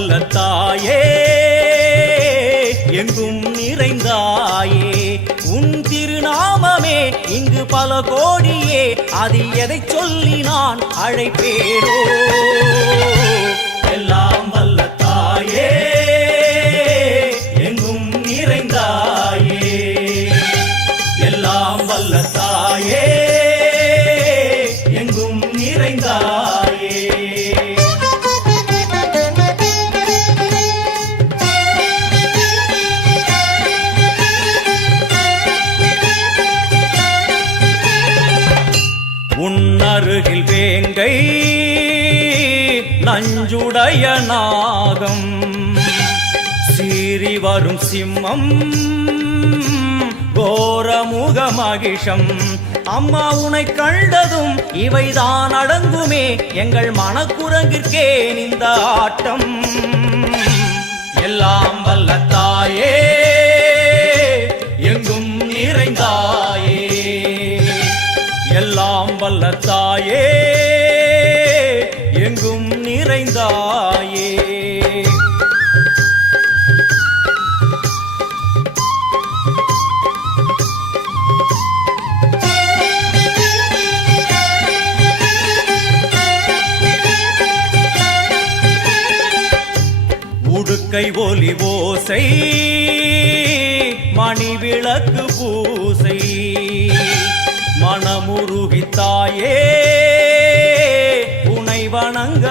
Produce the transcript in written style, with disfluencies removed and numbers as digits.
வல்ல தாயே எங்கும் நிறைந்தாயே உன் திருநாமமே இங்கு பல கோடியே அது எதை சொல்லி நான் அழைப்பேனோ எல்லாம் வல்ல தாயே எங்கும் நிறைந்தாயே எல்லாம் வல்ல தாயே எங்கும் நிறைந்தாயே உன்னருகில் வேங்கை நஞ்சுடைய நாகம் சீறி வரும் சிம்மம் கோரமுக மகிஷம் அம்மா உனை கண்டதும் இவைதான் அடங்குமே எங்கள் மனக்குரங்கிற்கே இந்த ஆட்டம் எல்லாம் வல்ல தாயே எங்கும் நிறைந்தாயே எல்லாம் வல்ல தாயே எங்கும் நிறைந்தாயே உடுக்கை ஒலி ஓசை மணி விளக்கு பூசை மனமுருகி தாயே உனை வணங்க